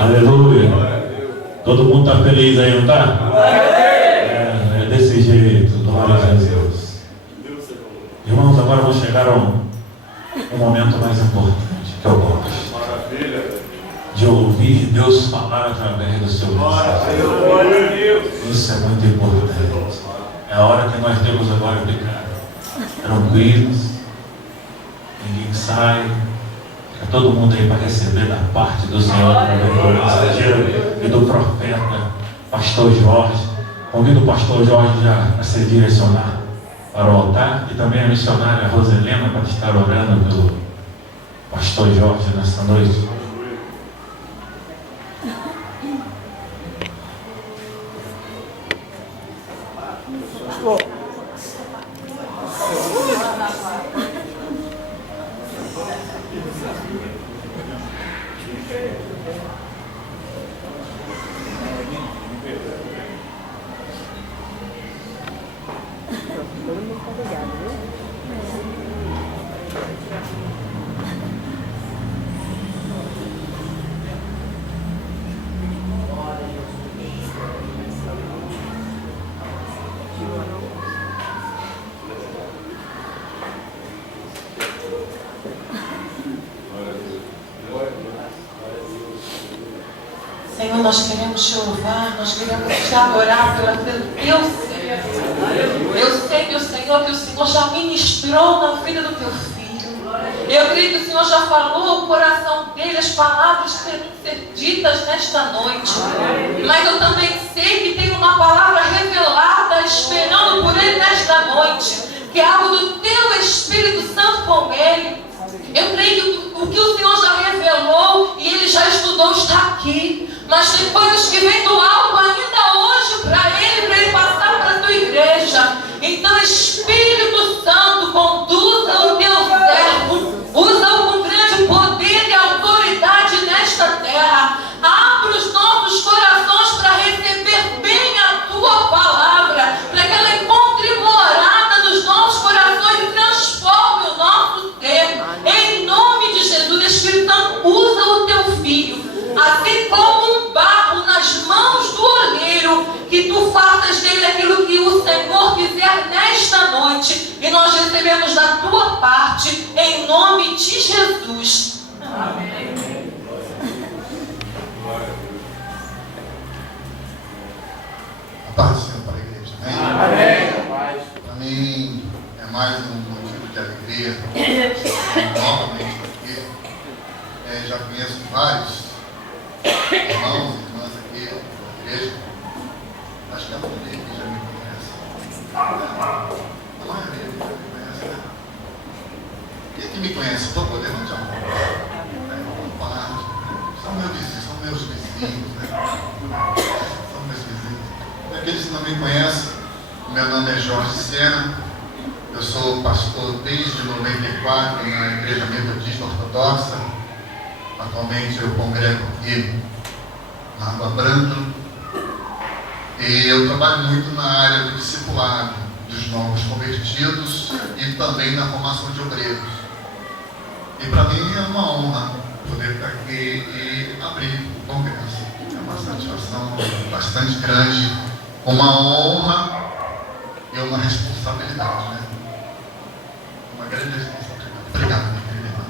Aleluia. Todo mundo está feliz aí, não está? É desse jeito. Glória a Jesus. Irmãos, agora vou chegar a um momento mais importante, que eu gosto de ouvir Deus falar através do seu mensagem. Isso é muito importante. É a hora que nós temos agora de ficar tranquilos, ninguém sai, fica todo mundo aí para receber da parte do Senhor através do mensageiro e do profeta Pastor Jorge. Convido o Pastor Jorge já a se direcionar para o altar, e também a missionária Roselena para estar orando pelo Pastor Jorge nesta noite. Senhor, nós queremos te louvar, nós queremos te adorar pelo teu ser. Eu sei, meu Senhor, que o Senhor já ministrou na vida do teu filho. Eu creio que o Senhor já falou o coração dele, as palavras que devem ser ditas nesta noite. Mas eu também sei que tem uma palavra revelada esperando por ele nesta noite, que é algo do teu Espírito Santo com ele. Eu creio que o que o Senhor já revelou e ele já estudou está aqui. Mas tem coisas que vêm do alto ainda hoje para ele passar para a tua igreja. Então, Espírito Santo, conduza o teu servo, usa-o com grande poder e autoridade nesta terra. Abra os nossos corações para receber bem a tua palavra, para que ela encontre morada nos nossos corações e transforme o nosso ser. Em nome de Jesus, Espírito Santo, usa o teu filho, assim como um barro nas mãos do oleiro, que tu faças dele aquilo que o Senhor quiser nesta noite, e nós recebemos da tua parte, em nome de Jesus. Amém. A paz do Senhor para a igreja. Amém. Para mim é mais um motivo de alegria novamente aqui. Já conheço vários irmãos e irmãs aqui da igreja. Acho que a maioria aqui já me conhece. A maioria aqui já me conhece, né? Quem é que me conhece? Estou podendo te amar. São meus vizinhos, né? São meus vizinhos. E aqueles que não me conhecem, meu nome é Jorge Sena. Eu sou pastor desde 94 na Igreja Metodista Ortodoxa. Atualmente eu congrego aqui na Água Branca, e eu trabalho muito na área do discipulado dos novos convertidos e também na formação de obreiros. E para mim é uma honra poder estar aqui e abrir o congresso. É uma satisfação bastante grande, uma honra e uma responsabilidade, né? Uma grande responsabilidade. Obrigado, minha querida irmã.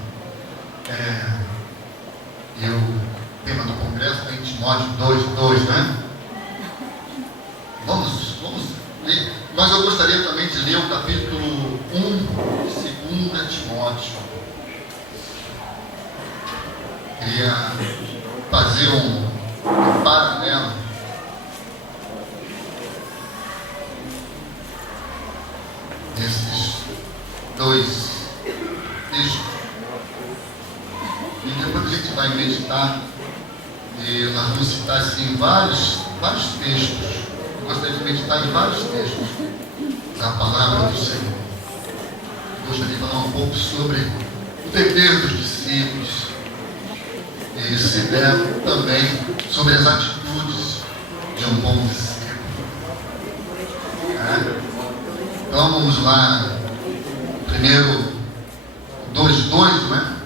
E o tema do congresso é em Timóteo 2:2, né? Vamos ler. Mas eu gostaria também de ler o capítulo 1 de 2 Timóteo. Queria fazer um paralelo nesses dois textos. E depois a gente vai meditar, e nós vamos citar assim, vários textos. Eu gostaria de meditar em vários textos da palavra do Senhor. Eu gostaria de falar um pouco sobre o dever dos discípulos, e se der também sobre as atitudes de um bom discípulo. Então vamos lá, primeiro 2:2, não é?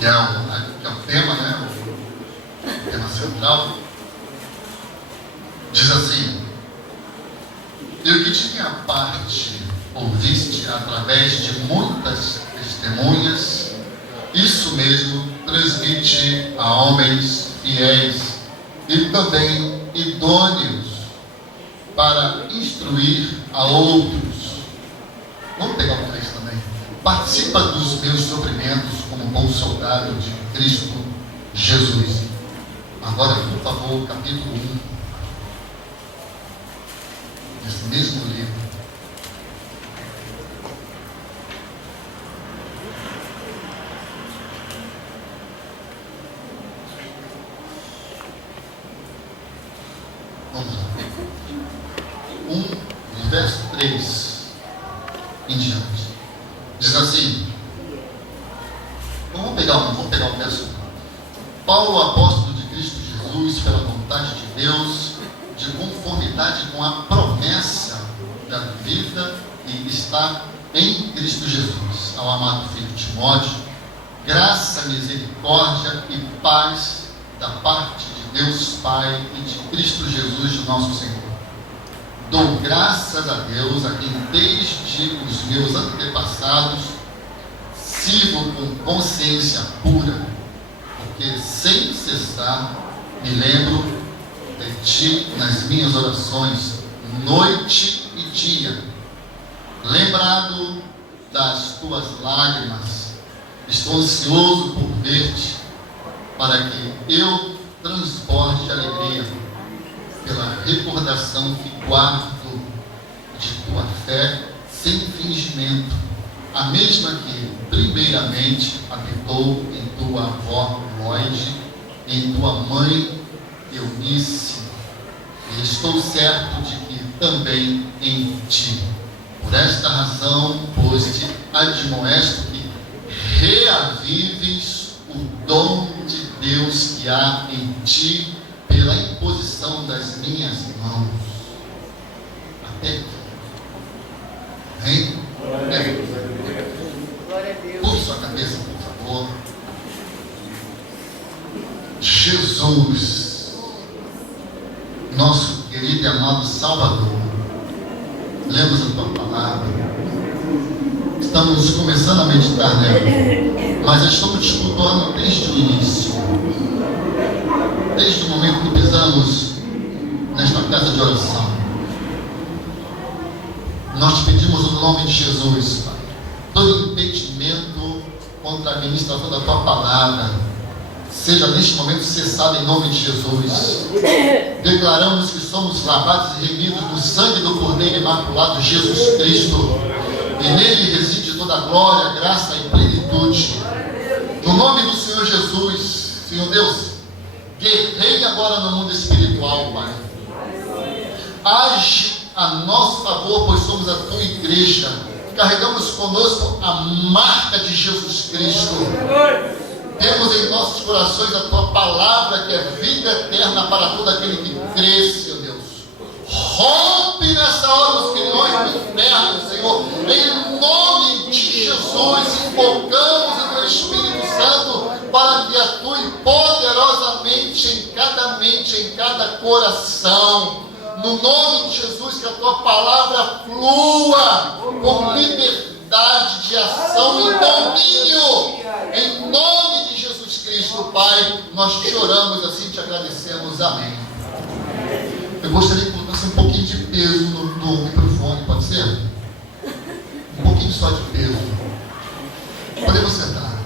que é o tema, né? O tema central, diz assim: e o que de minha parte ouviste através de muitas testemunhas, isso mesmo transmite a homens fiéis e também idôneos para instruir a outros. Vamos pegar o 3 também. Participa dos meus sofrimentos como bom soldado de Cristo Jesus. Agora, por favor, capítulo 1 desse mesmo livro. Vamos lá. 1, verso 3 em diante. Diz assim. Vamos pegar um verso. Paulo, apóstolo de Cristo Jesus, pela vontade de Deus, de conformidade com a promessa da vida e está em Cristo Jesus, ao amado filho Timóteo, graça, misericórdia e paz da parte de Deus Pai e de Cristo Jesus, nosso Senhor. Dou graças a Deus, a quem desde os meus antepassados sirvo com consciência pura, porque sem cessar me lembro de ti nas minhas orações, noite e dia. Lembrado das tuas lágrimas, estou ansioso por ver-te, para que eu transborde de alegria pela recordação que guardo de tua fé sem fingimento, a mesma que primeiramente habitou em tua avó Loide, em tua mãe Eunice, e estou certo de que também em ti. Por esta razão, pois te admoesto que reavives o dom de Deus que há em ti pela imposição das minhas mãos. Até aqui. Amém? Glória a Deus. Curva sua cabeça, por favor. Jesus, nosso querido e amado Salvador, lemos a tua palavra, estamos começando a meditar nela, mas estamos te cultuando desde o início, desde o momento que pisamos nesta casa de oração. Nós te pedimos no nome de Jesus, Pai, todo impedimento contra a ministração da tua palavra seja neste momento cessado em nome de Jesus. Declaramos que somos lavados e remidos no sangue do Cordeiro Imaculado Jesus Cristo, e nele reside toda a glória, graça e plenitude. No nome do Senhor Jesus, Senhor Deus, guerreie agora no mundo espiritual, Pai. Age a nosso favor, pois somos a tua igreja. Carregamos conosco a marca de Jesus Cristo. Temos em nossos corações a tua palavra, que é vida eterna para todo aquele que crê, Senhor Deus. Rompe nessa hora os grilhões do inferno, Senhor. Em nome de Jesus, invocamos o teu Espírito Santo para que atue poderosamente em cada mente, em cada coração. No nome de Jesus, que a tua palavra flua com liberdade de ação e domínio. Em nome de Jesus Cristo, Pai, nós te oramos assim, te agradecemos. Amém. Eu gostaria que colocasse um pouquinho de peso no microfone, pode ser? Um pouquinho só de peso. Podemos sentar.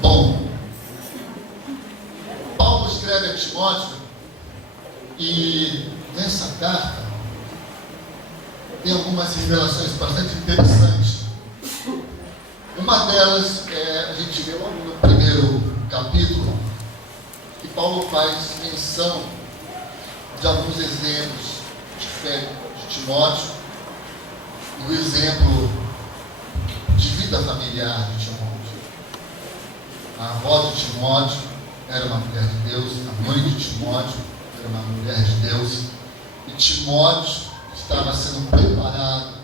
Bom, Paulo escreve a Timóteo, e nessa carta tem algumas revelações bastante interessantes. Uma delas a gente vê logo no primeiro capítulo, que Paulo faz menção de alguns exemplos de fé de Timóteo, e o exemplo de vida familiar de Timóteo. A avó de Timóteo era uma mulher de Deus, a mãe de Timóteo era uma mulher de Deus, e Timóteo estava sendo preparado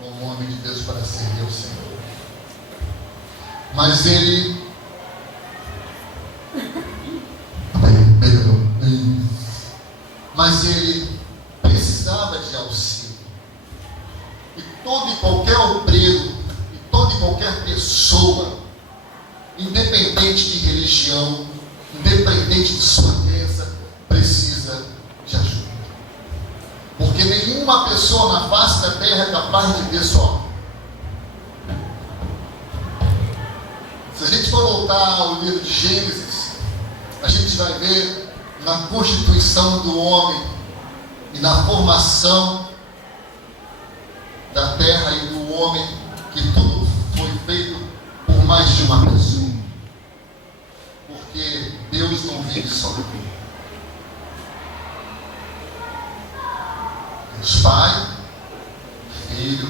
como homem de Deus para servir ao Senhor. Mas ele melhorou. Mas ele precisava de auxílio. E todo e qualquer obreiro, e toda e qualquer pessoa, independente de religião, independente de sua crença, precisa de ajuda. Porque nenhuma pessoa na face da terra é capaz de ver só. Se a gente for voltar ao livro de Gênesis, a gente vai ver na constituição do homem e na formação da terra e do homem que tudo foi feito por mais de uma pessoa. Porque Deus não vive só. Deus Pai, Filho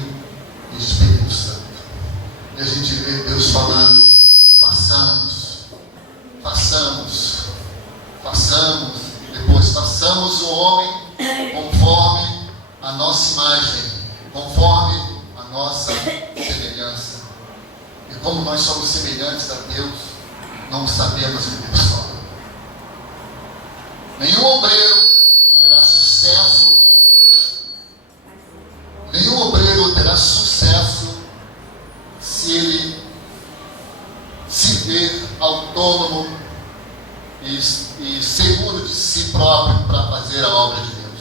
e Espírito Santo. E a gente vê Deus falando: façamos, depois façamos o homem conforme a nossa imagem, conforme a nossa semelhança. E como nós somos semelhantes a Deus, não sabemos viver só. Nenhum obreiro terá sucesso, se ele se ver autônomo e seguro de si próprio para fazer a obra de Deus.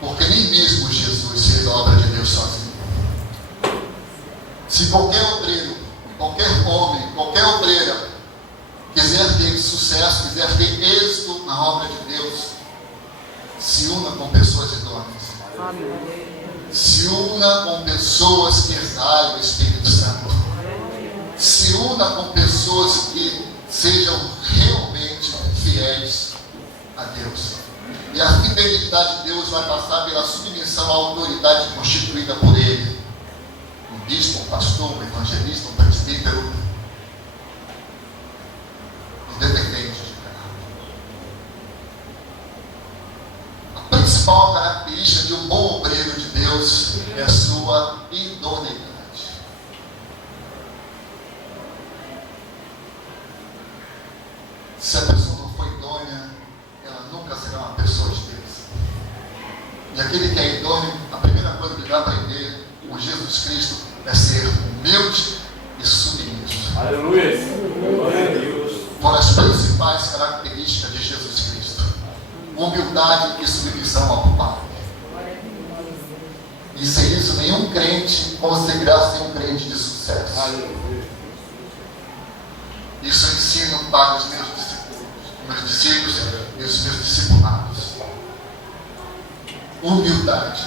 Porque nem mesmo Jesus fez a obra de Deus sozinho. Se qualquer obreiro, qualquer homem, qualquer obreira quiser ter sucesso, quiser ter êxito na obra de Deus, se una com pessoas idôneas. Se una com pessoas que exalem o Espírito Santo. Se una com pessoas que sejam realmente fiéis a Deus. E a fidelidade de Deus vai passar pela submissão à autoridade constituída por Ele. Um bispo, um pastor, um evangelista, um presbítero, independente de cargo. A principal característica de um bom obreiro de Deus é a sua idoneidade. Se a pessoa não for idônea, ela nunca será uma pessoa de Deus. E aquele que é idôneo, a primeira coisa que ele vai aprender com Jesus Cristo é ser humilde e submisso. Aleluia! Glória a Deus. Foram as principais características de Jesus Cristo: humildade e submissão ao Pai. E sem isso, nenhum crente conseguirá ser um crente de sucesso. Aleluia. Isso eu ensino para os meus discípulos e os meus discipulados. Humildade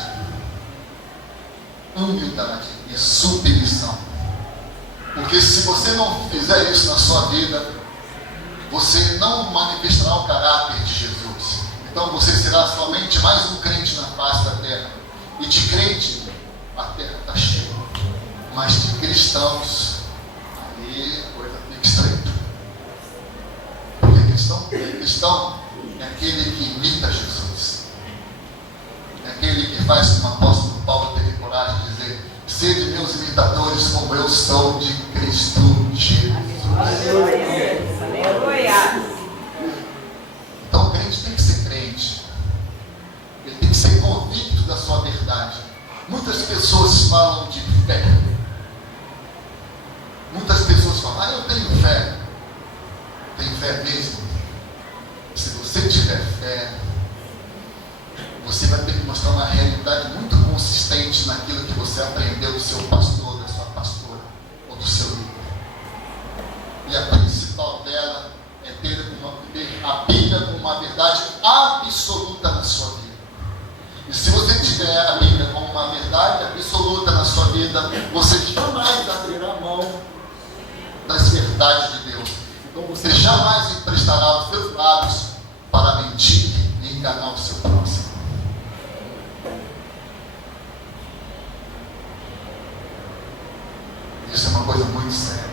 e submissão. Porque se você não fizer isso na sua vida, você não manifestará o caráter de Jesus. Então você será somente mais um crente na face da terra. E de crente, a terra está cheia. Mas de cristãos, aí a coisa fica estreita. Porque cristão é aquele que imita Jesus. É aquele que faz como o apóstolo Paulo teve coragem de dizer: sede meus imitadores como eu sou de Cristo Jesus. Então o crente tem que ser crente. Ele tem que ser convicto da sua verdade. Muitas pessoas falam de fé. Muitas pessoas falam: eu tenho fé. Tem fé mesmo? Se você tiver fé, você vai ter que mostrar uma realidade muito consistente naquilo que você aprendeu do seu pastor, da sua pastora ou do seu líder. E a principal dela é ter a Bíblia como uma verdade absoluta na sua vida. E se você tiver a Bíblia como uma verdade absoluta na sua vida, você jamais abrirá mão das verdades de Deus. Então você jamais emprestará os seus lábios para mentir e enganar o seu próximo. Isso é uma coisa muito séria.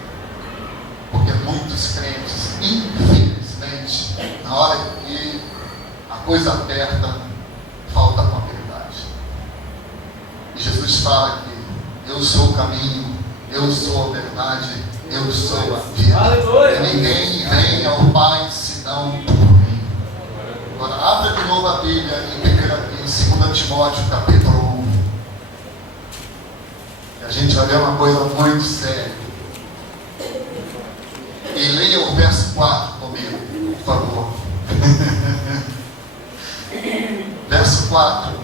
Porque muitos crentes, infelizmente, na hora que a coisa aperta, falta com a verdade. E Jesus fala que eu sou o caminho, eu sou a verdade Eu sou a vida. Aleluia. E ninguém vem ao Pai senão por mim. Agora, abra de novo a Bíblia em 2 Timóteo, capítulo 1. E a gente vai ver uma coisa muito séria. E leia o verso 4 comigo, por favor. Verso 4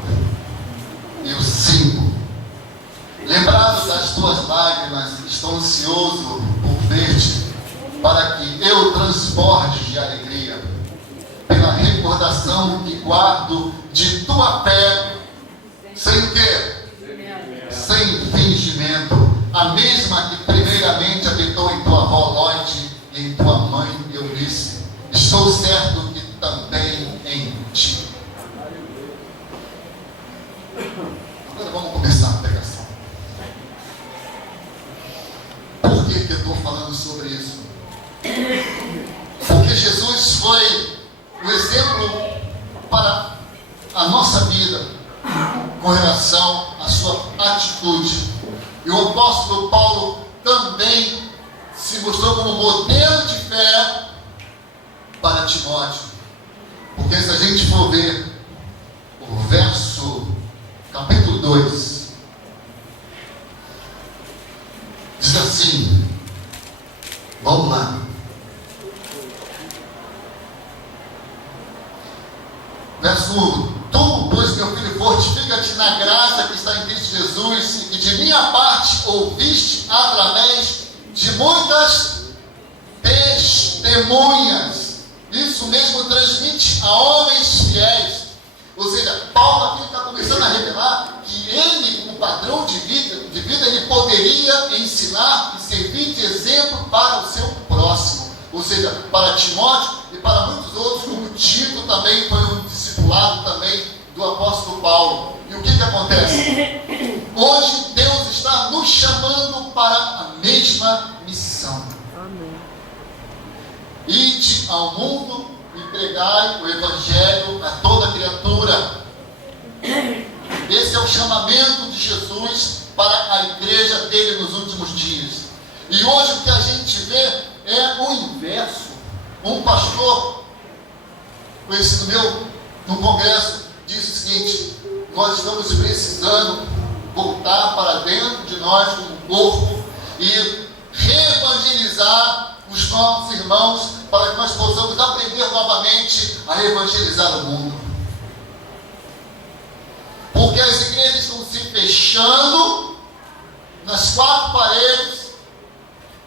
e o 5. Lembrado das tuas lágrimas, estou ansioso por ver-te, para que eu transborde de alegria, pela recordação que guardo de tua fé, sem o quê? Sem fingimento, a mesma que primeiramente habitou em tua avó Lóide e em tua mãe Eunice. Estou certo que também em ti. Agora vamos começar a pregação. Por que eu estou falando sobre isso? Porque Jesus foi o exemplo para a nossa vida com relação à sua atitude. E o apóstolo Paulo também se mostrou como modelo de fé para Timóteo. Porque se a gente for ver o verso capítulo 2, diz assim, vamos lá. Verso 1: Tu, pois, meu filho, fortifica-te na graça que está em Cristo Jesus, e de minha parte ouviste através de muitas testemunhas. Isso mesmo transmite a homens fiéis. Ou seja, Paulo aqui está começando a revelar que ele, como padrão de vida, ele poderia ensinar e servir de exemplo para o seu próximo. Ou seja, para Timóteo e para muitos outros, como Tito também foi um discipulado também do apóstolo Paulo. E o que acontece? Hoje Deus está nos chamando para a mesma missão. Amém. Ide ao mundo e pregai o Evangelho a toda criatura. Esse é o chamamento de Jesus para a igreja dele nos últimos dias. E hoje o que a gente vê é o inverso. Um pastor conhecido meu no congresso disse o seguinte: nós estamos precisando voltar para dentro de nós como corpo e reevangelizar os nossos irmãos, para que nós possamos aprender novamente a evangelizar o mundo. Porque as igrejas estão se fechando nas quatro paredes,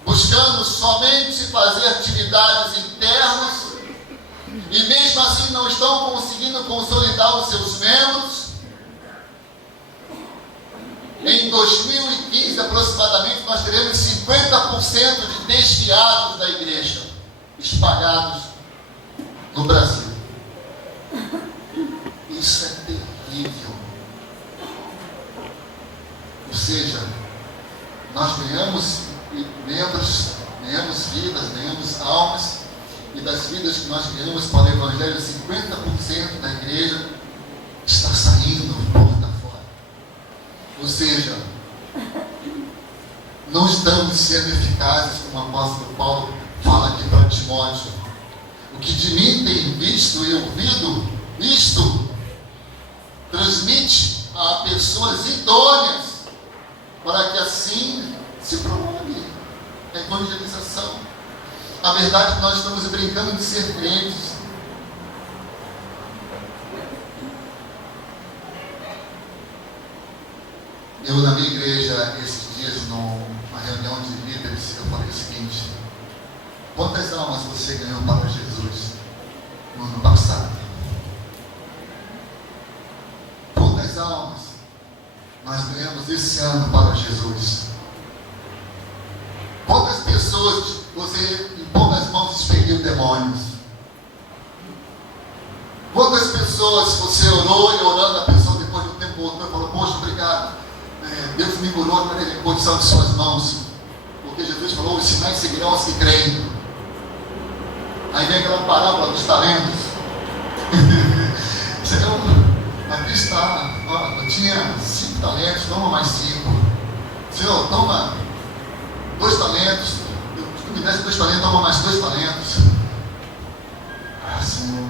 buscando somente fazer atividades internas, e mesmo assim não estão conseguindo consolidar os seus membros. Em 2015, aproximadamente, nós teremos 50% de desviados da igreja espalhados no Brasil. Isso é terrível. Ou seja, nós ganhamos membros, ganhamos vidas, ganhamos almas, e das vidas que nós ganhamos para o Evangelho, 50% da igreja está saindo porta fora. Ou seja, não estamos sendo eficazes, como o apóstolo Paulo fala aqui para Timóteo. O que de mim tem visto e ouvido, isto transmite a pessoas idôneas, para que assim se prolongue a evangelização. A verdade é que nós estamos brincando de ser crentes. Eu, na minha igreja, esses dias, numa reunião de líderes, eu falei o seguinte: quantas almas você ganhou para Jesus no ano passado? Quantas almas nós ganhamos esse ano para Jesus? Quantas pessoas você, em poucas mãos, expeliu demônios? Quantas pessoas você orou e orando, a pessoa depois do tempo voltou e falou: poxa, obrigado, Deus me curou, para ele condição de suas mãos, porque Jesus falou: os sinais seguirão aos que creem. Aí vem aquela parábola dos talentos. Aqui está, eu tinha 5 talentos, toma mais 5. Senhor, toma 2 talentos, me desse 2 talentos, toma mais 2 talentos. Ah, Senhor,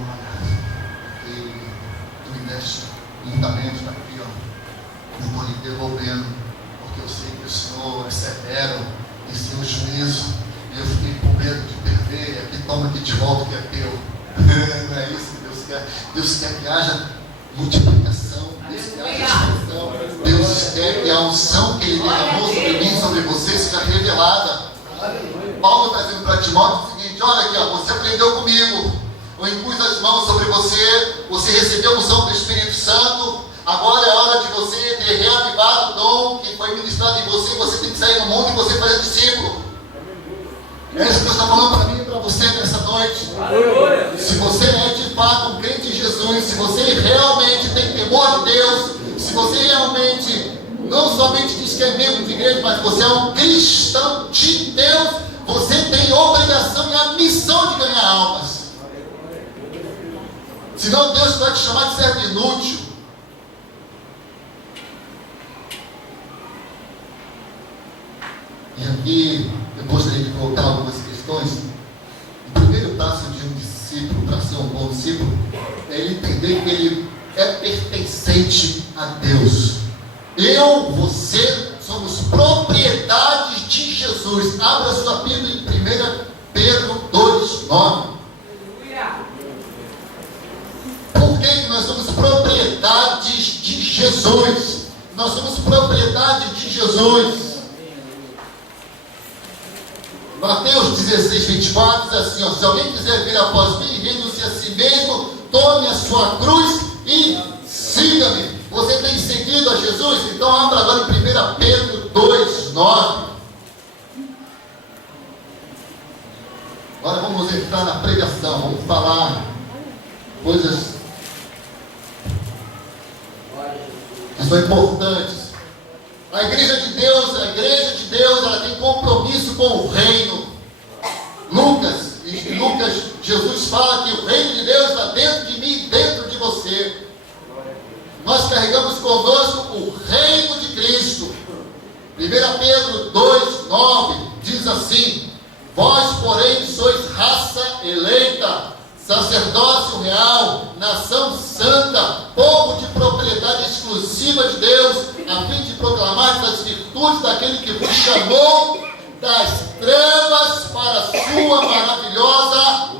tu me deste 1 talento, está aqui, ó. Eu estou lhe devolvendo, porque eu sei que o Senhor é severo em seu juízo. E eu fiquei com medo de perder. Aqui, toma aqui de volta o que é teu. Não é isso que Deus quer. Deus quer que haja multiplicação. Deus quer que haja expansão. Deus quer que a unção que Ele derramou sobre mim, sobre você, seja revelada. Paulo está dizendo para Timóteo o seguinte: olha aqui, ó, você aprendeu comigo, eu impus as mãos sobre você, você recebeu a unção do Espírito Santo, agora é hora de você ter reavivado o dom que foi ministrado em você, você tem que sair no mundo e você fazer discípulo. É isso que Deus está falando para mim e para você nessa noite. Se você é de fato um crente em Jesus, se você realmente tem temor de Deus, se você realmente não somente diz que é membro de igreja, mas você é um cristão de Deus, você tem obrigação e a missão de ganhar almas. Senão Deus vai te chamar de servo inútil. E aqui eu gostaria de colocar algumas questões. O primeiro passo de um discípulo, para ser um bom discípulo, é ele entender que ele é pertencente a Deus. Eu, você, somos propriedades de Jesus. Abra sua Bíblia em 1 Pedro 2,9. Por que nós somos propriedades de Jesus? Nós somos propriedade de Jesus. Mateus 16:24 diz assim, ó, se alguém quiser vir após mim, renuncie a si mesmo, tome a sua cruz e siga-me. Você tem seguido a Jesus? Então abra agora em 1 Pedro 2,9. Agora vamos entrar na pregação, vamos falar coisas que são importantes. A igreja de Deus, ela tem compromisso com o reino. Em Lucas, Jesus fala que o reino de Deus está dentro de mim e dentro de você. Nós carregamos conosco o reino de Cristo. 1 Pedro 2,9 diz assim: vós, porém, sois raça eleita, sacerdócio real, nação santa, povo de propriedade exclusiva de Deus, a fim de proclamar as virtudes daquele que vos chamou das trevas para a sua maravilhosa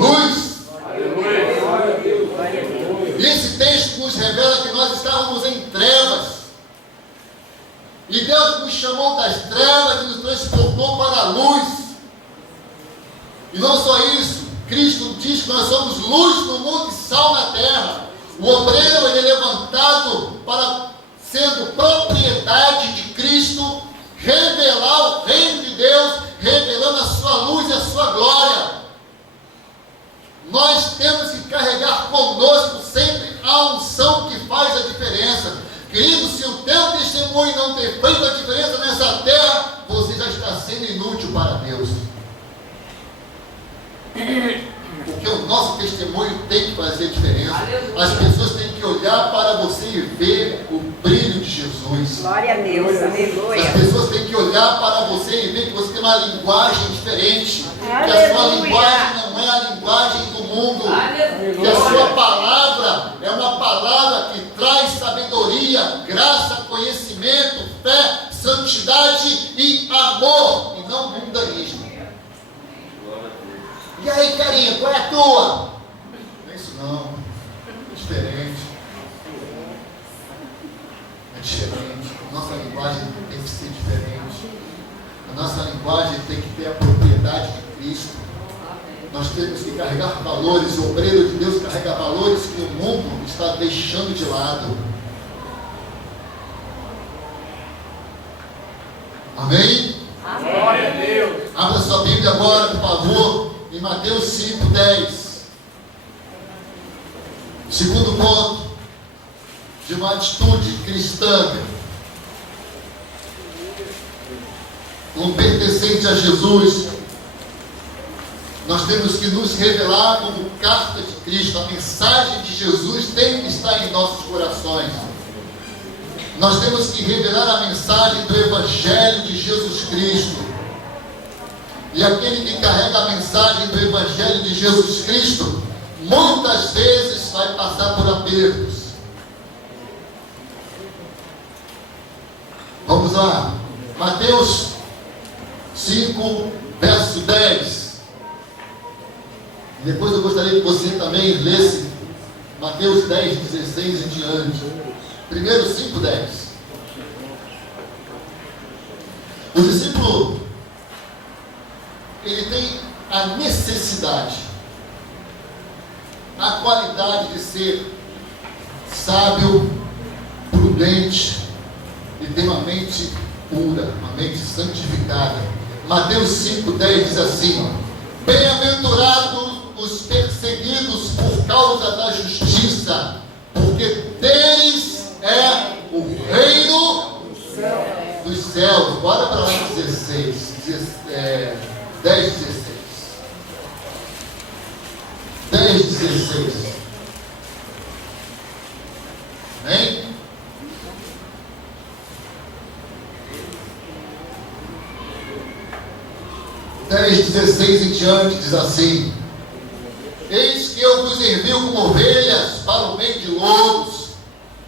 luz. E esse texto nos revela que nós estávamos em trevas, e Deus nos chamou das trevas e nos transportou para a luz. E não só isso, Cristo diz que nós somos luz no mundo e sal na terra. O obreiro ele é levantado para, sendo propriedade de Cristo, revelar o reino de Deus, revelando a sua luz e a sua glória. Nós temos que carregar conosco sempre a unção que faz a diferença. Querido, se o teu testemunho não ter feito a diferença nessa terra, você já está sendo inútil para Deus. Porque o nosso testemunho tem que fazer diferença. As pessoas têm que olhar para você e ver o brilho de Jesus. Glória a Deus, aleluia. As pessoas têm que olhar para você e ver que você tem uma linguagem diferente. Aleluia. Que a sua linguagem não é a linguagem do mundo. Aleluia. Que a sua palavra é uma palavra que traz sabedoria, graça, conhecimento, fé, santidade e amor, e não mundanismo. E aí, carinha, qual é a tua? Não é isso não. É diferente. É diferente. A nossa linguagem tem que ser diferente. A nossa linguagem tem que ter a propriedade de Cristo. Nós temos que carregar valores. O obreiro de Deus carrega valores que o mundo está deixando de lado. Amém? Amém. Glória a Deus. Abra sua Bíblia agora, por favor, em Mateus 5:10. Segundo ponto de uma atitude cristã, um pertencente a Jesus, nós temos que nos revelar como carta de Cristo. A mensagem de Jesus tem que estar em nossos corações. Nós temos que revelar a mensagem do Evangelho de Jesus Cristo. E aquele que carrega a mensagem do Evangelho de Jesus Cristo, muitas vezes vai passar por apertos. Vamos lá, Mateus 5, verso 10. Depois eu gostaria que você também lesse Mateus 10, 16 em diante. Primeiro 5, 10. O discípulo, ele tem a necessidade, a qualidade de ser sábio, prudente e ter uma mente pura, uma mente santificada. Mateus 5,10 diz assim, ó: bem-aventurados os perseguidos por causa da justiça, porque deles é o reino dos céus. Bora para lá 10, 16. 10, 16. Amém? Dez, 16 em diante diz assim: eis que eu vos envio como ovelhas para o meio de lobos.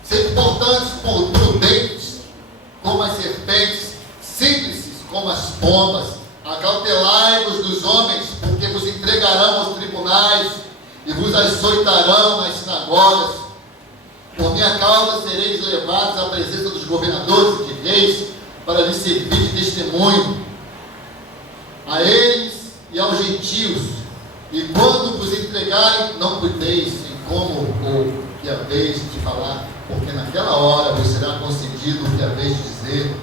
Sede portanto prudentes como as serpentes, simples como as pombas. Acautelai-vos dos homens, porque vos entregarão aos tribunais e vos açoitarão nas sinagogas. Por minha causa sereis levados à presença dos governadores e de reis, para lhes servir de testemunho a eles e aos gentios. E quando vos entregarem, não cuideis em como ou que haveis de falar, porque naquela hora vos será concedido o que haveis de dizer,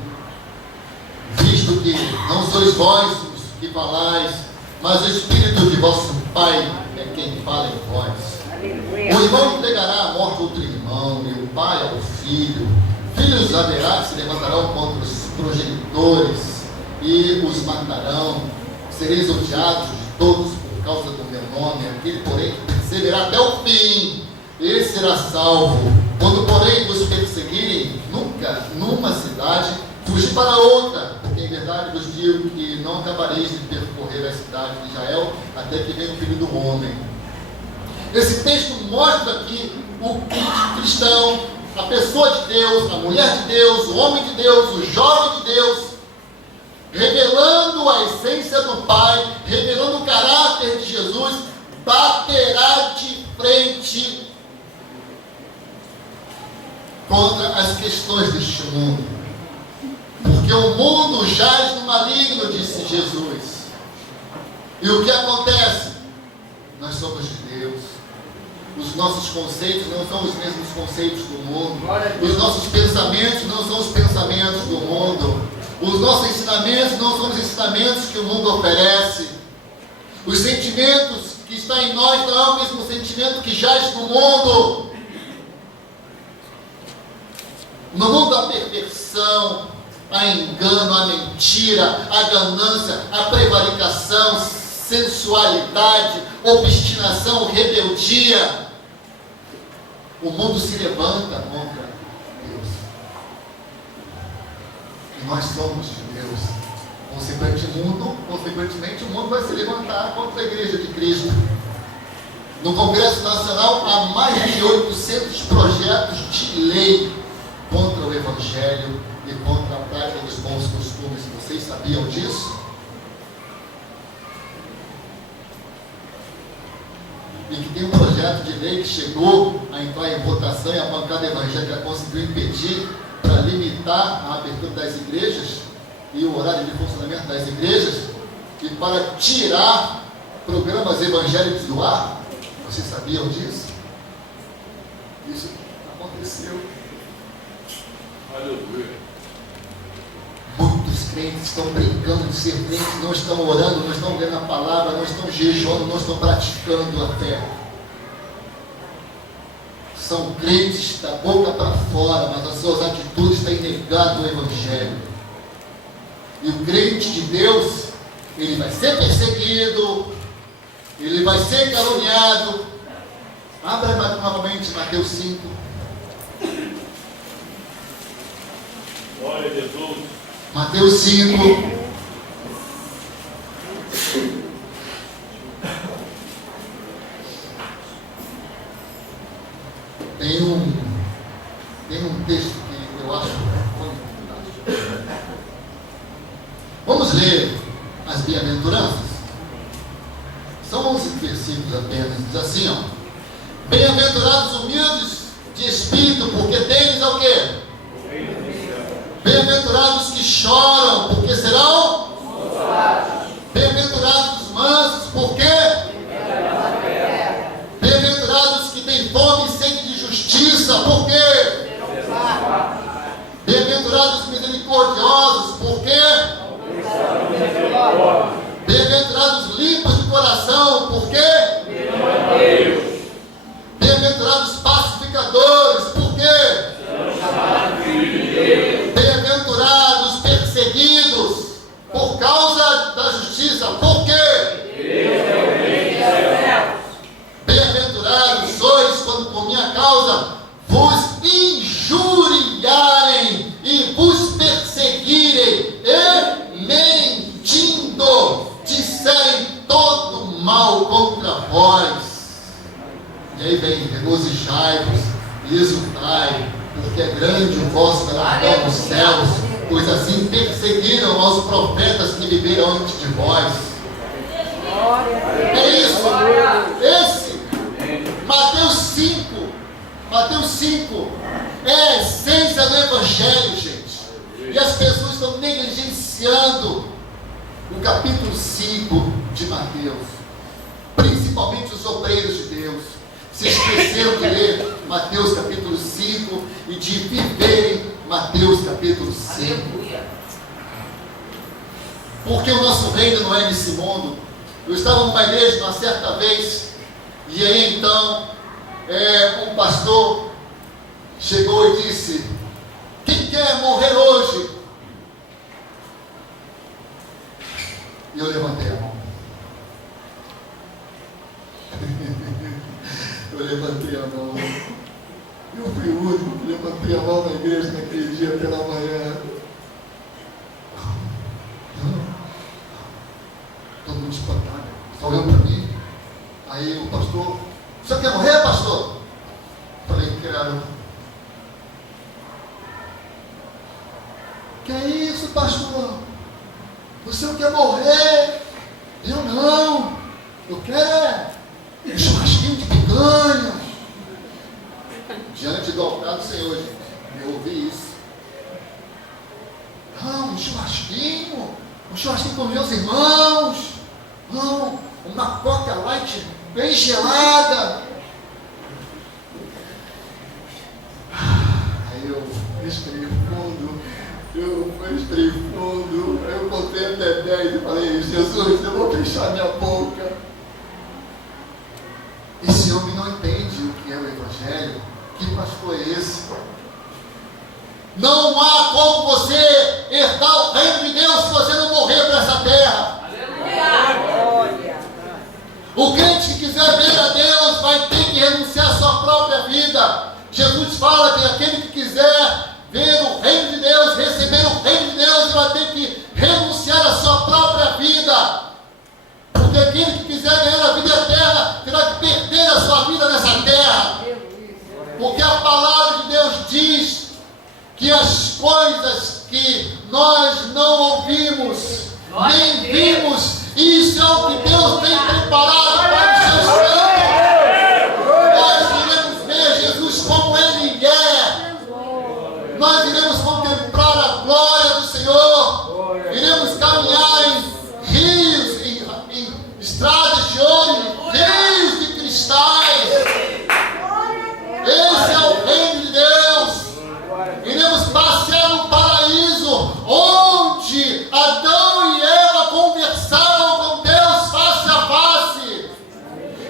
visto que não sois vós os que falais, mas o Espírito de vosso Pai é quem fala em vós. Aleluia. O irmão entregará à morte outro irmão, e o pai ao filho. Filhos haverá que se levantarão contra os progenitores e os matarão. Sereis odiados de todos por causa do meu nome. Aquele, porém, que perseverar até o fim, esse será salvo. Quando, porém, vos perseguirem nunca numa cidade, fugi para outra, porque em verdade vos digo que não acabareis de percorrer a cidade de Israel até que venha o Filho do Homem. Esse texto mostra aqui o cristão, a pessoa de Deus, a mulher de Deus, o homem de Deus, o jovem de Deus, revelando a essência do Pai, revelando o caráter de Jesus, baterá de frente contra as questões deste mundo. Porque o mundo jaz no maligno, disse Jesus. E o que acontece? Nós somos de Deus. Os nossos conceitos não são os mesmos conceitos do mundo. Os nossos pensamentos não são os pensamentos do mundo. Os nossos ensinamentos não são os ensinamentos que o mundo oferece. Os sentimentos que estão em nós não é o mesmo sentimento que jaz no mundo. No mundo da perversão, a engano, a mentira, a ganância, a prevaricação, sensualidade, obstinação, rebeldia. O mundo se levanta contra Deus. E nós somos de Deus. Consequentemente, o mundo vai se levantar contra a Igreja de Cristo. No Congresso Nacional, há mais de 800 projetos de lei contra o Evangelho e contra a prática dos bons costumes. Vocês sabiam disso? E que tem um projeto de lei que chegou a entrar em votação e a bancada evangélica conseguiu impedir para limitar a abertura das igrejas e o horário de funcionamento das igrejas e para tirar programas evangélicos do ar. Vocês sabiam disso? Isso aconteceu. Aleluia. Muitos crentes estão brincando de ser crentes, não estão orando, não estão lendo a palavra, não estão jejuando, não estão praticando a fé. São crentes da boca para fora, mas as suas atitudes têm negado o Evangelho. E o crente de Deus, ele vai ser perseguido, ele vai ser caluniado. Abra novamente Mateus 5. Glória a Jesus. Mateus 5. Eu acho. Vamos ler as bem-aventuranças? São 11 versículos apenas. Diz assim, ó. Bem-aventurados os humildes de espírito, porque deles é o quê? Bem-aventurados que choram, porque serão consolados. Bem-aventurados os mansos, porque bem-aventurados que têm fome e sede de justiça, porque bem-aventurados misericordiosos, porque bem-aventurados limpos de coração, porque bem-aventurados pacificadores, porque bem-aventurados perseguidos por causa da justiça, porque bem-aventurados sois quando por minha causa vos injuriarem e vos perseguirem e mentindo disserem todo mal contra vós. E aí vem, regozijai-vos e exultai, porque é grande o vosso galardão nos céus, pois assim perseguiram aos profetas que viveram antes de vós. É isso. Esse Mateus 5 é a essência do Evangelho, gente. E as pessoas estão negligenciando o capítulo 5 de Mateus, principalmente os obreiros de Deus. Se esqueceram de ler Mateus capítulo 5 e de viverem Mateus capítulo 5. Porque o nosso reino não é nesse mundo. Eu estava numa igreja uma certa vez, e aí então um pastor chegou e disse: quem quer morrer hoje? E eu levantei a mão. Eu levantei a mão. Eu fui o único que levantei a mão na igreja naquele dia pela manhã. Todo mundo espantado, só olhando para mim. Aí o pastor: o senhor quer morrer, pastor? Eu falei: quero. Que é isso, pastor? O senhor quer morrer? Eu não. Eu quero um churrasquinho de picanha. Diante do altar do Senhor, gente. Eu ouvi isso. Não, um churrasquinho com meus irmãos. Não, uma Coca Light bem gelada. Aí eu respirei fundo. Eu contei até 10 e falei: Jesus, eu vou fechar minha boca. Esse homem não entende o que é o Evangelho. Que pastor é esse? Não há como você herdar o reino de Deus se você não morrer para essa terra. Aleluia. O crente que quiser ver a Deus vai ter que renunciar à sua própria vida. Jesus fala que aquele que quiser ver o reino de Deus, receber o reino de Deus, vai ter que renunciar à sua própria vida. Porque aquele que quiser ganhar a vida eterna terá que perder a sua vida nessa terra. Porque a palavra de Deus diz que as coisas que nós não ouvimos, nem vimos, isso é o que Deus tem preparado para os seus santos. Nós iremos ver Jesus como Ele é. Nós iremos contemplar a glória do Senhor. Iremos caminhar em rios, em estradas de ouro, rios de cristais. Esse é o reino de Deus. Iremos passear no paraíso, onde Adão e Eva conversaram com Deus face a face.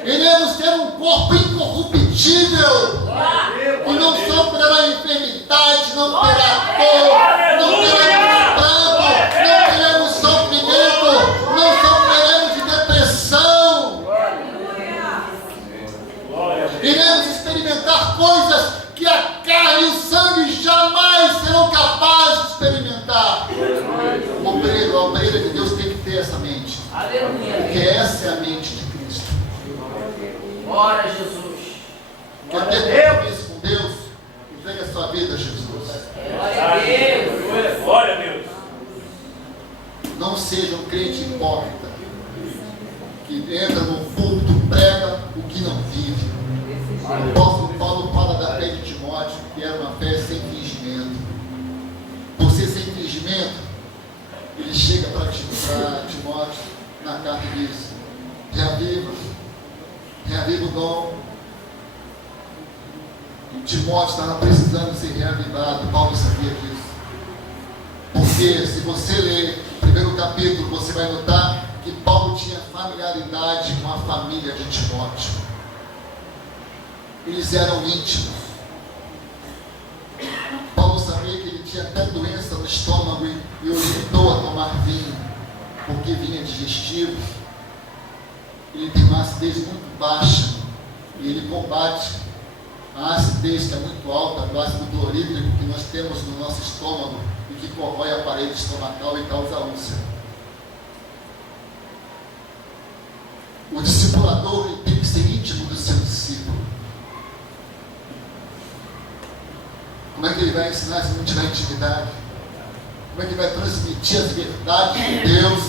Iremos ter um corpo incorruptível, que não sofrerá enfermidade, não terá dor, não teremos pranto, não teremos sofrimento, não sofreremos de depressão. Iremos experimentar coisas que a carne e o sangue jamais serão capazes de experimentar. A obreira de Deus tem que ter essa mente. Porque essa é a mente de Cristo. Glória a Jesus. Quer ter compromisso com Deus? Entregue a sua vida a Jesus. Deus. Glória a Deus. Não seja um crente hipócrita, que entra no púlpito, prega o que não vive. O apóstolo Paulo fala da fé de Timóteo, que era uma fé sem fingimento. Por ser sem fingimento, ele chega para Timóteo na carta e diz: reaviva o dom. Timóteo estava precisando ser reavivado. Paulo sabia disso. Porque se você ler o primeiro capítulo, você vai notar que Paulo tinha familiaridade com a família de Timóteo. Eles eram íntimos. Paulo sabia que ele tinha até doença no estômago e orientou a tomar vinho, porque vinho é digestivo. Ele tem uma acidez muito baixa e ele combate a acidez que é muito alta, do ácido clorídrico que nós temos no nosso estômago e que corrói a parede estomacal e causa úlcera. O discipulador ele tem que ser íntimo do seu discípulo. Como é que ele vai ensinar se não tiver intimidade? Como é que ele vai transmitir as verdades de Deus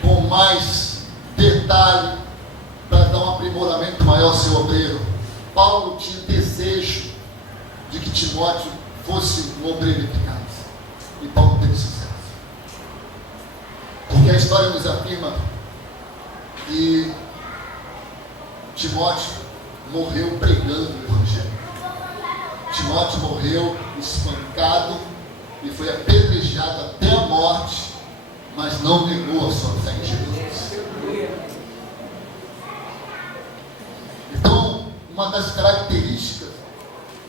com mais detalhe para dar um aprimoramento maior ao seu obreiro? Paulo tinha desejo de que Timóteo fosse um obreiro eficaz. E Paulo teve sucesso. Porque a história nos afirma que Timóteo morreu pregando o Evangelho. Timóteo morreu espancado e foi apedrejado até a morte, mas não negou a sua fé em Jesus. Então, uma das características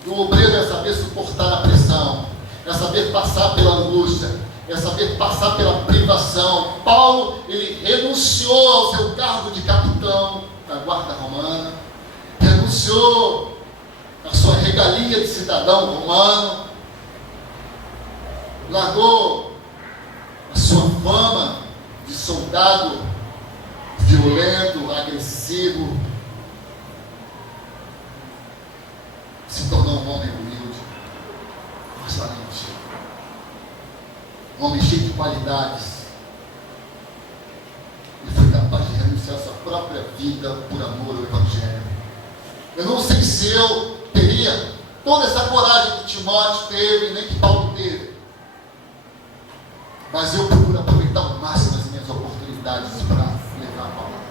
do obreiro é saber suportar a pressão, é saber passar pela angústia, é saber passar pela privação. Paulo, ele renunciou ao seu cargo de capitão da guarda romana, renunciou à sua regalia de cidadão romano, largou a sua fama de soldado violento, agressivo, se tornou um homem humilde, mas valente, um homem cheio de qualidades, e foi capaz de renunciar a sua própria vida por amor ao Evangelho. Eu não sei se eu teria toda essa coragem que Timóteo teve, nem que Paulo teve, mas eu procuro aproveitar ao máximo as minhas oportunidades para levar a palavra.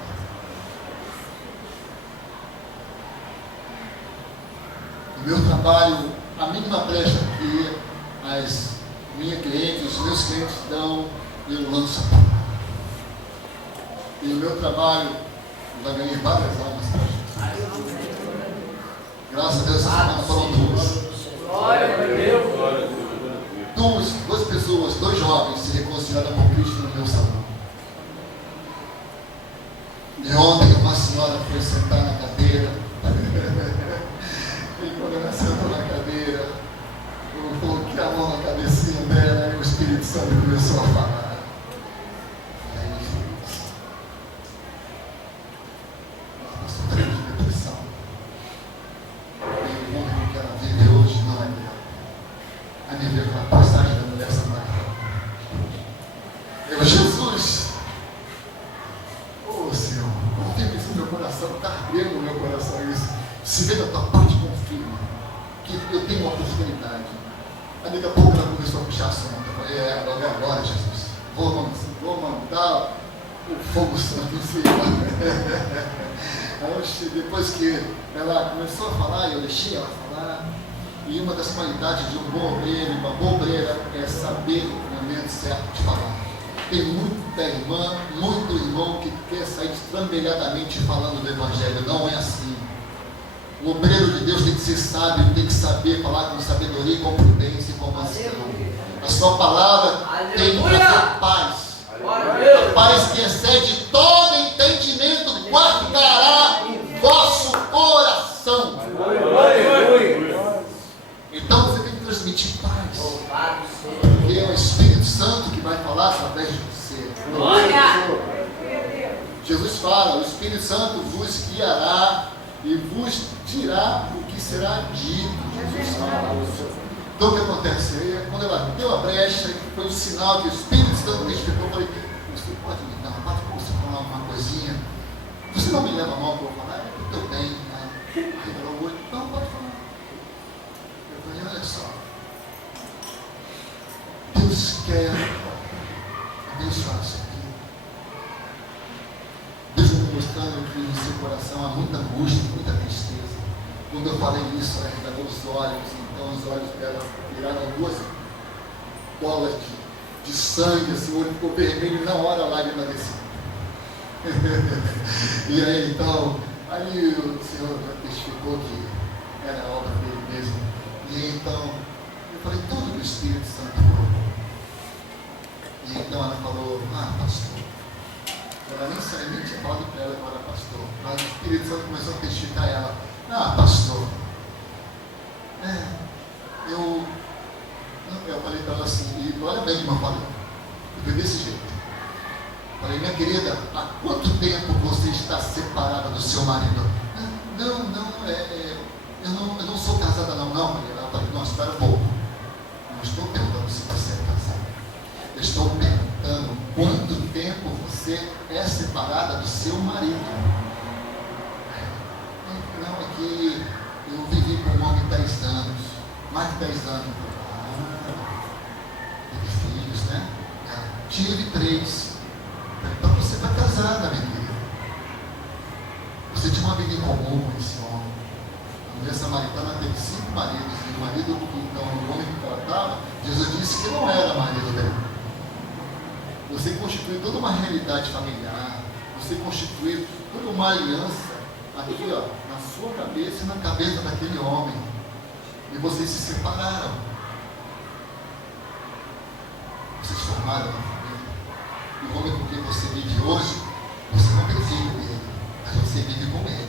No meu trabalho, a mínima brecha que as minhas clientes, os meus clientes dão, eu lanço a palavra. E no meu trabalho, eu já ganhei várias almas para Jesus. Graças a Deus, essa semana foram duas. Glória a Deus. Duas pessoas, dois jovens se reconciliaram com Cristo no meu salão. E ontem uma senhora foi sentar na cadeira. E quando ela sentou na cadeira, eu coloquei a mão na cabecinha dela e o Espírito Santo começou a falar. E aí, ela está sofrendo de depressão. E o homem que ela vive hoje não é dela. Aí me veio aquela passagem da mulher samaritana. Eu, Jesus, oh Senhor, confirma isso no meu coração, está ardendo no meu coração isso. Se vê da tua parte, confirma que eu tenho uma oportunidade. Aí daqui a pouco ela começou a puxar a sonda. Eu falei, agora Jesus, vou mandar o fogo santo em cima. Aí depois que ela começou a falar, eu deixei ela falar. E uma das qualidades de um bom obreiro, uma boa obreira, é saber o momento certo de falar. Tem muita irmã, muito irmão que quer sair estrambelhadamente falando do Evangelho. Não é assim. O obreiro de Deus tem que ser sábio, tem que saber falar com sabedoria, com prudência e com mansidão. A sua palavra tem que trazer paz. A paz que excede todo entendimento guardará o vosso coração. Então você tem que transmitir paz, porque é o Espírito Santo que vai falar através de você. Jesus fala, o Espírito Santo vos guiará e vos dirá o que será dito. Jesus fala. Então o que acontece? Aí, quando ela deu a brecha, foi um sinal que o Espírito Santo testificou. Eu falei, você pode me dar, pode você falar uma coisinha? Você não me leva mal para eu falar? É porque eu tenho. Aí revelou o olho, não, pode falar. Eu falei, olha só, Deus quer abençoar isso aqui. Deus está me mostrando que no seu coração há muita angústia, muita tristeza. Quando eu falei isso, ela regalou os olhos, então os olhos dela viraram duas bolas de sangue, assim, o olho ficou vermelho e na hora a lágrima desceu. E aí então, aí o Senhor testificou que era a obra dele mesmo. E então, eu falei tudo que o Espírito Santo falou. E então ela falou, pastor. Ela nem tinha falado para ela que ela era pastor. Mas o Espírito Santo começou a testificar ela. Pastor. Eu falei para ela assim, e olha bem como eu falei. Eu falei desse jeito. Falei, minha querida, há quanto tempo você está separada do seu marido? Eu não sou casada não. Ela falou, não, espera um pouco. Não estou perguntando se você é casada. Eu estou perguntando quanto tempo você é separada do seu marido. Não, é que eu vivi com um homem 10 anos, mais de 10 anos. Teve filhos, né? Tive 3. Então você está casada, minha querida. Você tinha uma vida em comum com esse homem. A mulher samaritana teve 5 maridos, e o marido, então, o homem que ela estava, Jesus disse que não era marido dele. Você constitui toda uma realidade familiar, você constitui toda uma aliança aqui, ó, na sua cabeça e na cabeça daquele homem. E vocês se separaram. Vocês formaram uma família. E o homem com quem você vive hoje, você não tem filho dele, mas você vive com ele.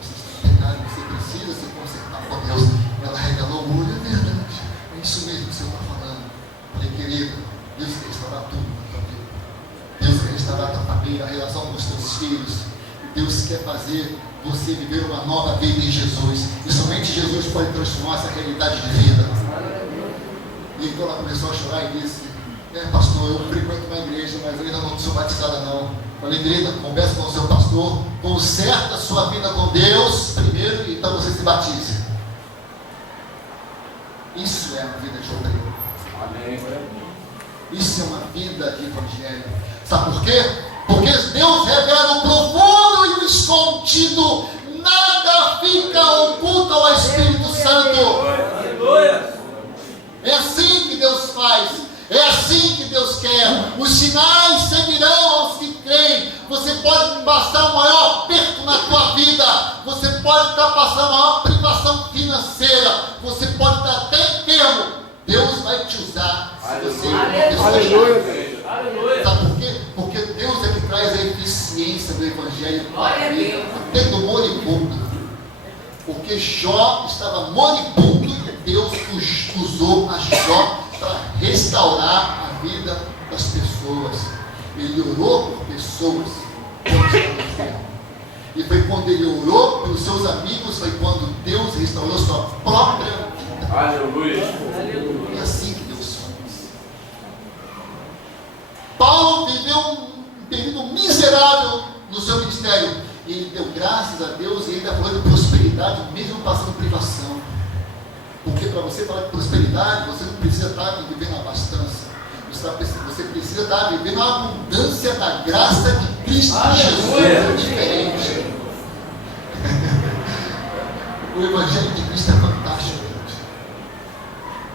Você está em pecado, você precisa se consertar com Deus. Ela regalou o olho, é verdade. É isso mesmo que o Senhor está falando. Eu falei, querida, Deus quer restaurar tudo na tua vida. Deus quer restaurar a tua família, a relação com os teus filhos. Deus quer fazer você viver uma nova vida em Jesus. E somente Jesus pode transformar essa realidade de vida. E então ela começou a chorar e disse, pastor, eu frequento uma igreja, mas eu ainda não sou batizada não. Falei, querida, conversa com o seu pastor, conserta a sua vida com Deus primeiro, e então você se batize. Isso é uma vida de obreiro. Amém. Isso é uma vida de evangelho. Sabe por quê? Porque Deus revela o profundo e o escondido. Nada fica oculto ao Espírito Santo. É assim que Deus faz. É assim que Deus quer. Os sinais seguirão aos que creem. Você pode passar o maior aperto na tua vida. Você pode estar passando a maior privação financeira. Você pode estar até enfermo. Deus vai te usar se você Aleluia. Sabe por quê? Porque Deus é que traz a eficiência do Evangelho para a vida até do moribundo. Porque Jó estava moribundo e Deus usou a Jó para restaurar a vida das pessoas. Ele orou por pessoas quando estavam enfermos. E foi quando ele orou pelos seus amigos, foi quando Deus restaurou sua própria vida. Aleluia. É assim que Deus faz. Paulo viveu um período miserável no seu ministério. E ele deu graças a Deus e ainda falou de prosperidade, mesmo passando privação. Porque para você falar de prosperidade, você não precisa estar vivendo a abastança. Você precisa estar vivendo a abundância da graça de Cristo Jesus. É diferente. O Evangelho de Cristo é fantástico, gente.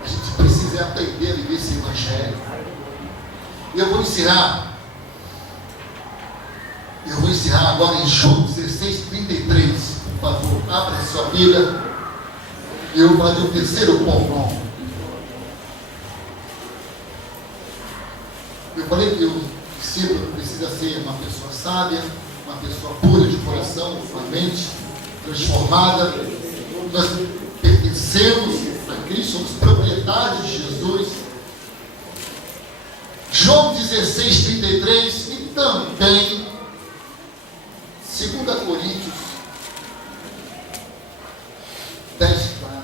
A gente precisa aprender a viver esse Evangelho. E eu vou encerrar. Agora em João 16:33. Por favor, abra a sua Bíblia. E eu vou fazer o terceiro ponto. Eu falei que o discípulo precisa ser uma pessoa sábia, uma pessoa pura de coração, uma mente transformada. Nós pertencemos a Cristo, somos proprietários de Jesus. João 16:33 e também 2 Coríntios 10:4.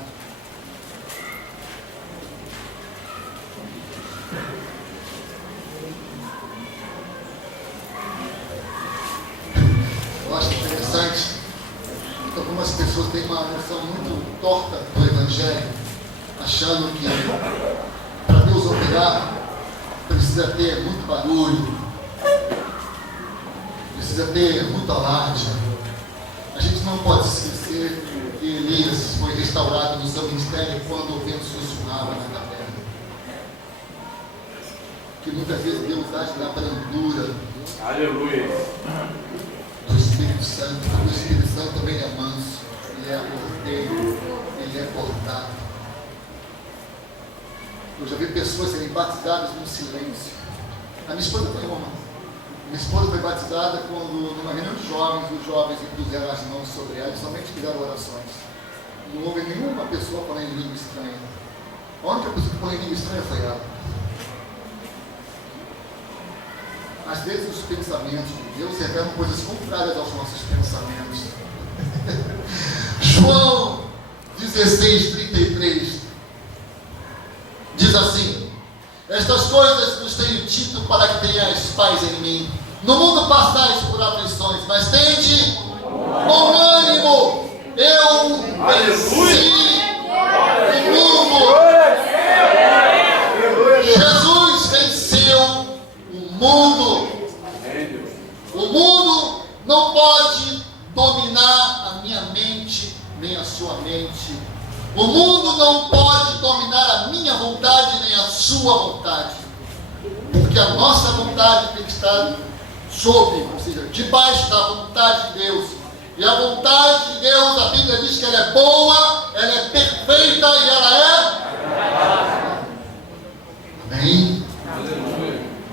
uma noção muito torta do Evangelho, achando que para Deus operar precisa ter muito barulho, precisa ter muito alarde. A gente não pode esquecer que Elias foi restaurado no seu ministério quando o vento sussurrava na caverna. Que muitas vezes Deus age na brandura. Aleluia. Do Espírito Santo. O Espírito Santo também é manso, ele é ordeiro, ele é cortado. Eu já vi pessoas serem batizadas no silêncio. A minha esposa foi uma. Minha esposa foi batizada quando, numa reunião de jovens, os jovens impuseram as mãos sobre ela e somente fizeram orações. Não houve nenhuma pessoa falando em língua estranha. A única pessoa que falou em língua estranha foi ela. Às vezes os pensamentos de Deus revelam coisas contrárias aos nossos pensamentos. João 16:33 diz assim: estas coisas vos tenho dito para que tenhais paz em mim. No mundo passais por aflições, mas tende bom ânimo. Eu venci o mundo. Jesus venceu o mundo. O mundo não pode dominar a minha mente, nem a sua mente. O mundo não pode dominar a minha vontade, nem a sua vontade. Porque a nossa vontade tem que estar sob, ou seja, debaixo da vontade de Deus. E a vontade de Deus, a Bíblia diz que ela é boa, ela é perfeita e ela é... Amém?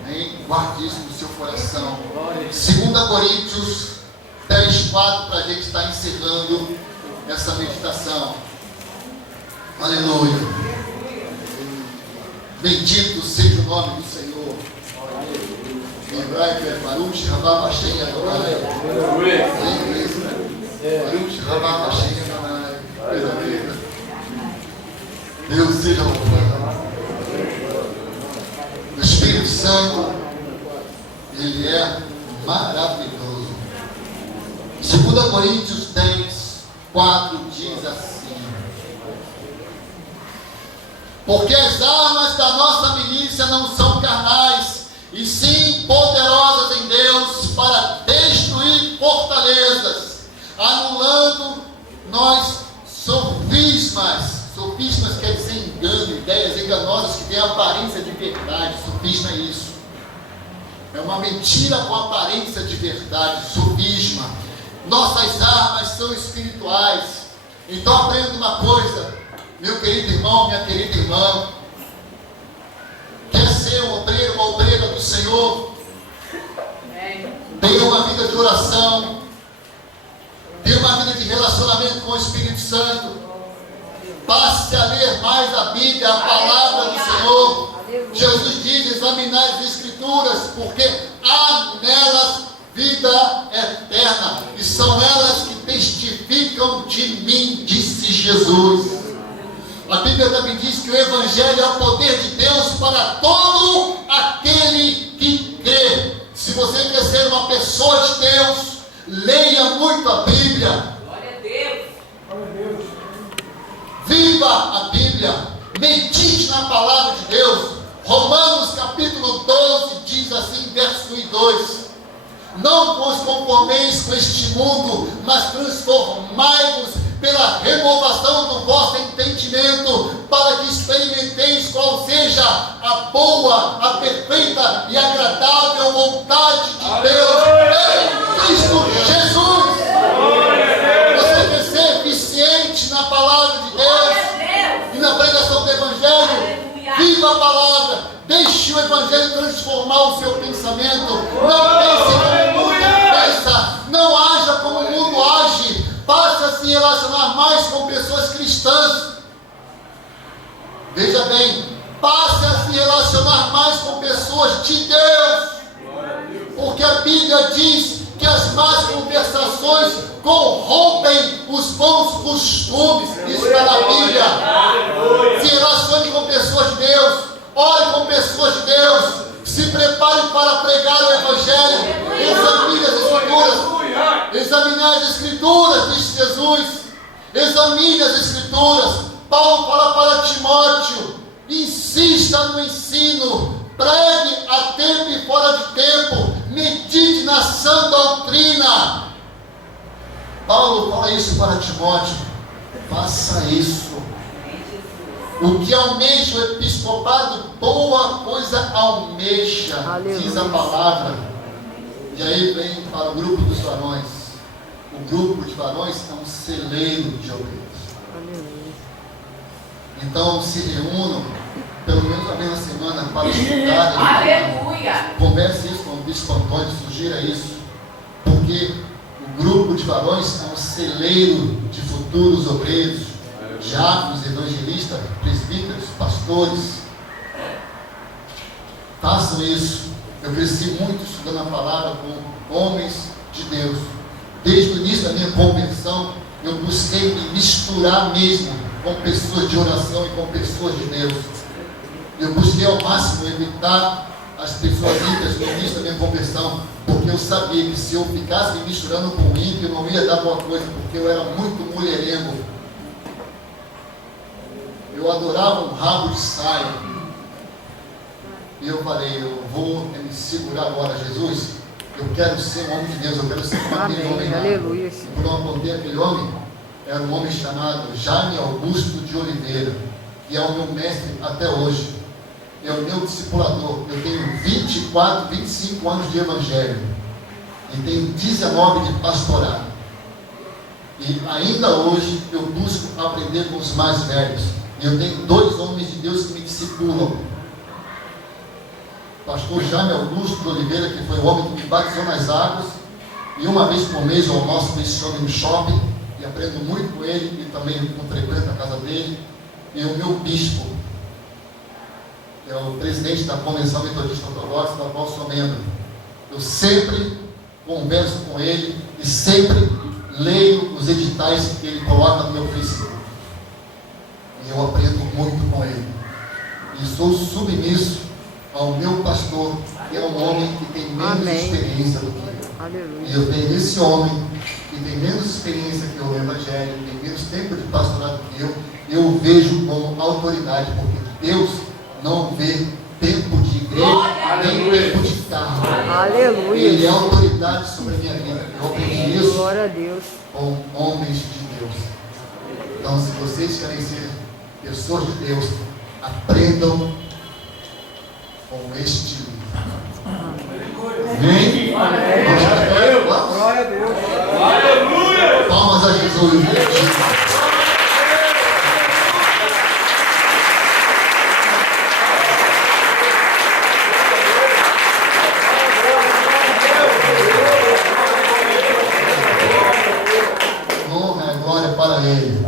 Amém? Guarde isso no seu coração. 2 Coríntios 10:4, para a gente estar encerrando essa meditação. Aleluia. Bendito seja o nome do Senhor. Em hebraico é Baruch Rabá Hashem Adonai. Baruch Rabá Hashem Adonai. Deus seja louvado. O Espírito Santo, ele é maravilhoso. 2 Coríntios 10:4 diz assim: porque as armas da nossa milícia não são carnais, e sim poderosas em Deus para destruir fortalezas, anulando nós sofismas. Sofismas quer dizer engano, ideias enganosas que têm aparência de verdade. Sofisma é isso. É uma mentira com aparência de verdade. Sofisma. Nossas armas são espirituais. Então aprenda uma coisa, meu querido irmão, minha querida irmã. Quer ser um obreiro, uma obreira do Senhor? Tenha uma vida de oração. Tenha uma vida de relacionamento com o Espírito Santo. Passe a ler mais a Bíblia, a palavra do Senhor. Jesus diz: examinai as Escrituras, porque há nelas vida eterna, e são elas que testificam de mim, disse Jesus. A Bíblia também diz que o Evangelho é o poder de Deus para todo aquele que crê. Se você quer ser uma pessoa de Deus, leia muito a Bíblia. Glória a Deus. Viva a Bíblia. Medite na palavra de Deus. Romanos capítulo 12 diz assim, verso 1 e 2: não vos conformeis com este mundo, mas transformai-vos pela renovação do vosso entendimento, para que experimenteis qual seja a boa, a perfeita e agradável vontade de Deus em Cristo Jesus. Você quer ser eficiente na palavra de Deus e na pregação do Evangelho? Viva a palavra, deixe o Evangelho transformar o seu pensamento. Não pense como o mundo pensa, não haja como o mundo age. Passe a se relacionar mais com pessoas cristãs. Veja bem, passe a se relacionar mais com pessoas de Deus, porque a Bíblia diz que as más conversações corrompem os bons costumes. Isso está na Bíblia. Se relacione com pessoas de Deus, ore com pessoas de Deus, se prepare para pregar o Evangelho. Examine as Escrituras. Examinar as Escrituras, diz Jesus. examine as Escrituras. Paulo fala para Timóteo: insista no ensino, pregue a tempo e fora de tempo, medite na sã doutrina. Paulo fala isso para Timóteo: faça isso. O que almeja o episcopado, boa coisa almeja, diz a palavra. E aí vem para o grupo dos varões. O grupo de varões é um celeiro de obreiros. Então se reúnam pelo menos uma vez na semana para estudar. Aleluia! Converse isso com o bispo Antônio, sugira isso, porque o grupo de varões é um celeiro de futuros obreiros, diáconos, evangelistas, presbíteros, pastores. Façam isso. Eu cresci muito estudando a palavra com homens de Deus. Desde o início da minha conversão, eu busquei me misturar mesmo com pessoas de oração e com pessoas de Deus. Eu busquei ao máximo evitar as pessoas ímpias no início da minha conversão, porque eu sabia que se eu ficasse me misturando com o ímpio, eu não ia dar boa coisa, porque eu era muito mulherengo. Eu adorava um rabo de saia. E eu falei: eu vou me segurar agora, Jesus. Eu quero ser um homem de Deus, eu quero ser como aquele homem lá. Aleluia. E quando eu apontei aquele homem, era um homem chamado Jaime Augusto de Oliveira, que é o meu mestre até hoje. É o meu discipulador. Eu tenho 24, 25 anos de evangelho e tenho 19 de pastorado. E ainda hoje eu busco aprender com os mais velhos. E eu tenho 2 homens de Deus que me discipulam. Pastor Jaime Augusto de Oliveira, que foi o homem que me batizou nas águas, e uma vez por mês eu almoço com esse homem no shopping e aprendo muito com ele, e também frequento a casa dele. E o meu bispo é o presidente da Convenção Metodista Ortodoxa, da qual sou membro. Eu sempre converso com ele e sempre leio os editais que ele coloca no meu Facebook. E eu aprendo muito com ele. E sou submisso ao meu pastor, que é um homem que tem menos experiência do que eu. Aleluia. E eu tenho esse homem que tem menos experiência que eu no Evangelho, tem menos tempo de pastorado que eu vejo como autoridade, porque Deus não vê tempo de igreja, nem tempo de carro. Aleluia. Ele é autoridade sobre a minha vida. Eu aprendi isso Glória a Deus. com homens de Deus. Então, se vocês querem ser pessoas de Deus, aprendam com este livro. Amém? Glória a Deus. Aleluia! Palmas a Jesus. Honra e glória para Ele.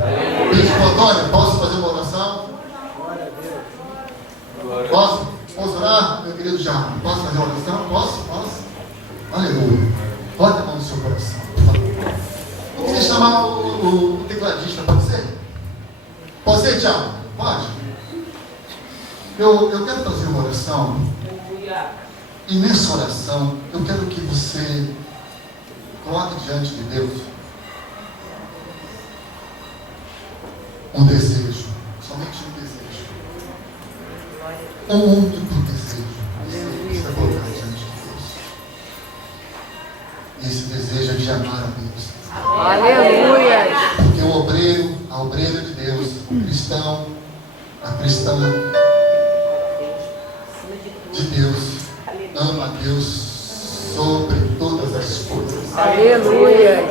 Bispo Antônio, posso fazer uma oração? Posso? Posso orar, meu querido Jaime? Posso fazer uma oração? Posso? Aleluia. Bota a mão no seu coração. Vamos chamar o tecladista, pode ser? Pode ser, Tiago? Pode? Eu quero fazer uma oração. E nessa oração, eu quero que você coloque diante de Deus um desejo, somente um desejo, um único desejo. Você vai colocar diante de Deus. E esse desejo é de amar a Deus. Aleluia. Porque o obreiro, a obreira de Deus, o cristão, a cristã de Deus, ama a Deus sobre todas as coisas. Aleluia.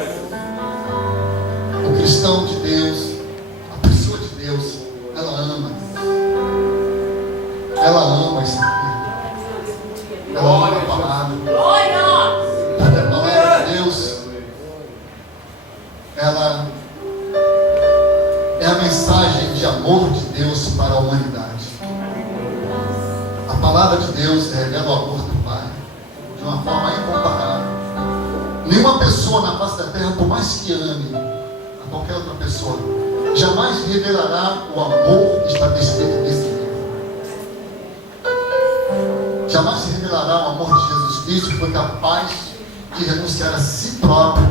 O cristão de Deus, a pessoa de Deus, ela ama. Ela ama esse livro. Ela ama a palavra. Porque a palavra de Deus, ela é a mensagem de amor de Deus para a humanidade. A palavra de Deus revela o amor do Pai de uma forma incomparável. Nenhuma pessoa na face da terra, por mais que ame a qualquer outra pessoa, jamais revelará o amor que está descrito nesse livro. Jamais se revelará o amor de Jesus Cristo, que foi capaz de renunciar a si próprio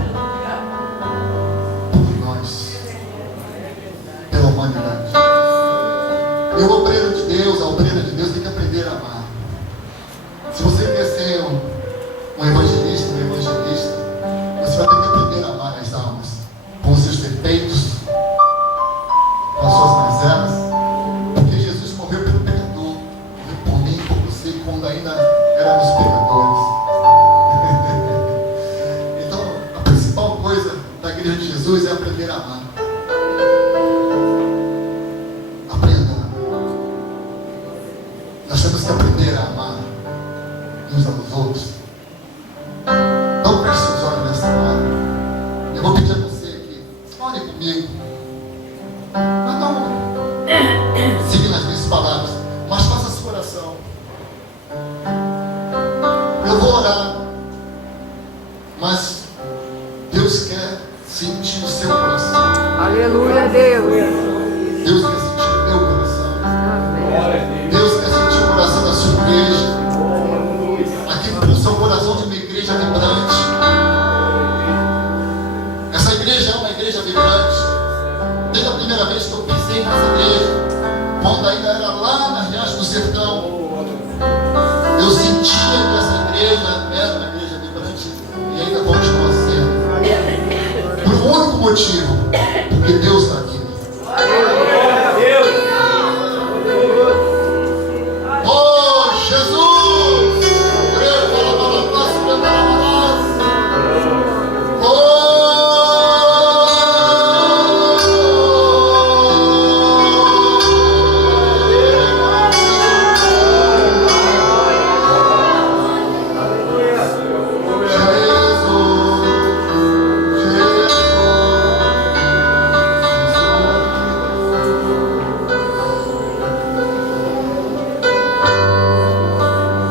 por nós. o obreiro de Deus, a obreira de Deus tem que aprender a amar. Se você quer ser um evangelista, você vai ter que aprender a amar as almas, com os seus defeitos, com as suas mazelas, porque Jesus morreu pelo pecador, morreu por mim, por você, quando ainda éramos pecadores. Então, a principal coisa da igreja de Jesus é aprender a amar. Nós temos que aprender a amar uns aos outros. Não feche seus olhos nessa hora. Eu vou pedir a você que ore comigo. Mas não seguindo as minhas palavras, mas faça a sua oração. Eu vou orar, mas Deus quer sentir o seu coração. Aleluia, Deus. Deus quer sentir o meu coração. Amém. Deus quer sentir o coração da sua igreja. Aqui no seu coração de uma igreja vibrante. Essa igreja é uma igreja vibrante. Desde a primeira vez que eu pisei nessa igreja, quando ainda era lá na Riacho do Sertão, eu sentia que essa igreja era uma igreja vibrante e ainda continua sendo. Por um único motivo, porque Deus está aqui. Oh, Jesus!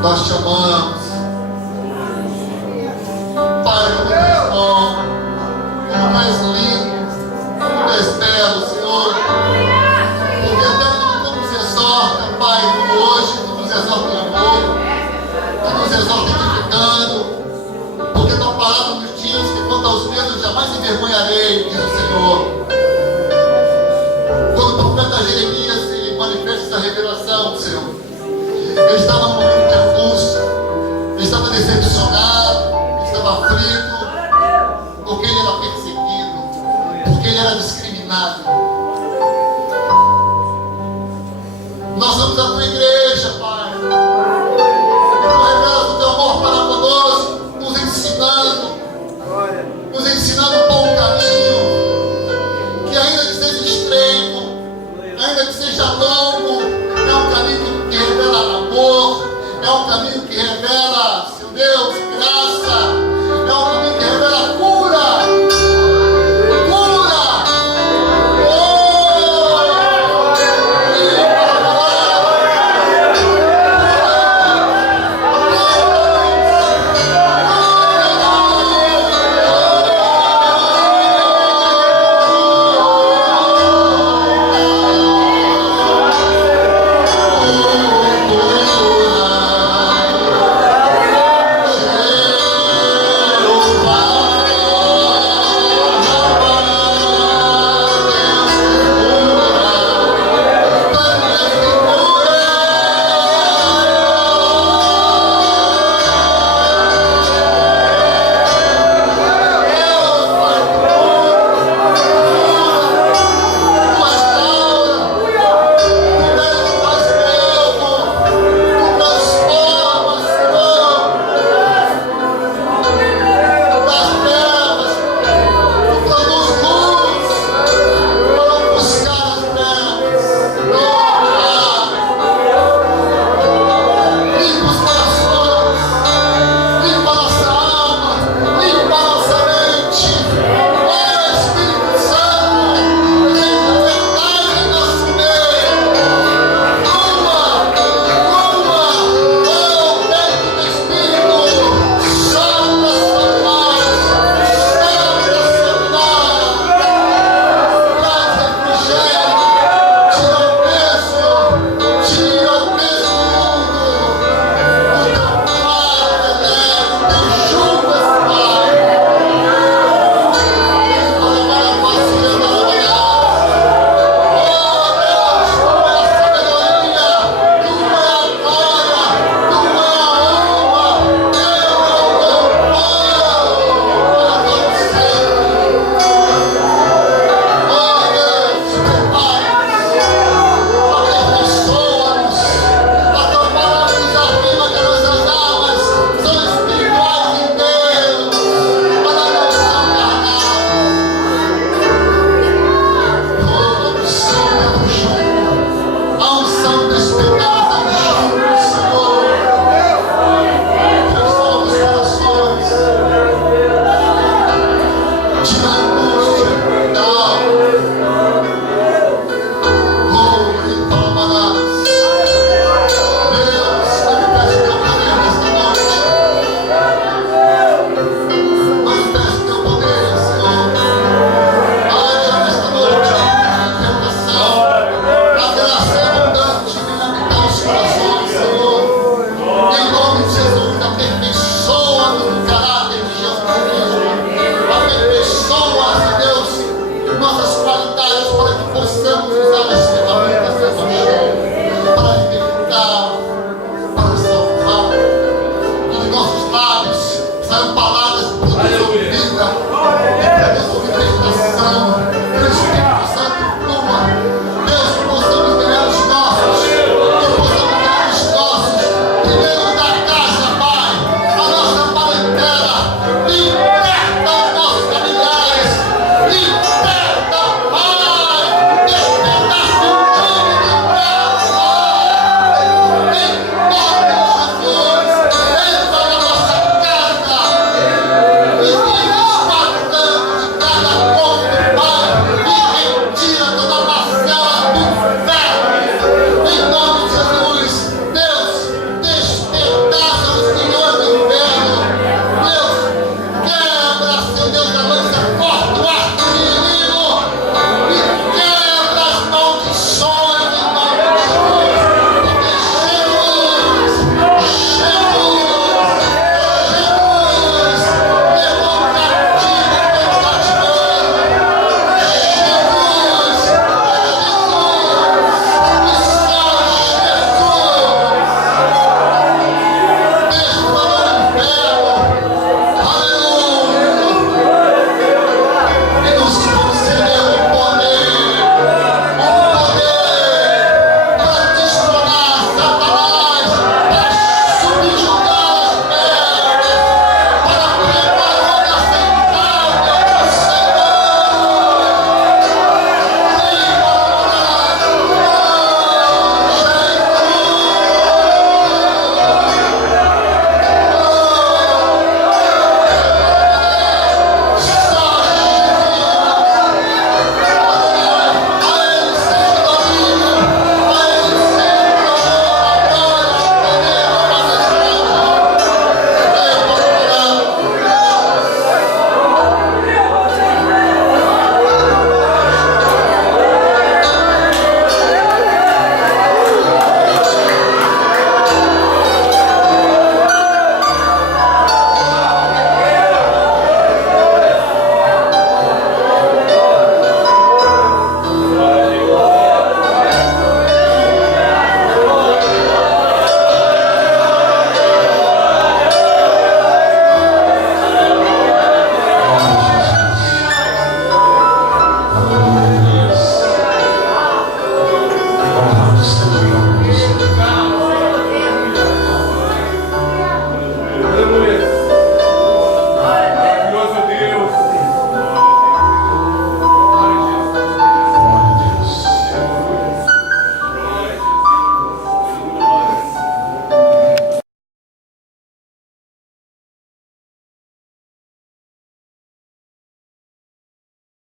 Nós te amamos. Pai, como tu és bom, como tu és lindo, como tu és belo, Senhor. Porque até que tu nos exorta, Pai, como hoje, tu nos exorta em amor, tu nos exorta edificando, porque tua palavra nos diz que quanto aos meus jamais envergonharei, diz o Senhor. Quando o profeta Jeremias ele manifesta essa revelação, Senhor, ele estava num momento de angústia, ele estava decepcionado, ele estava aflito, porque ele era perseguido, porque ele era discriminado. Nós somos a tua igreja, Pai. Tu revelas o teu amor para conosco, nos ensinando um bom caminho, que ainda que seja estreito, ainda que seja longo, é um caminho que revela amor, é um caminho que revela, seu Deus,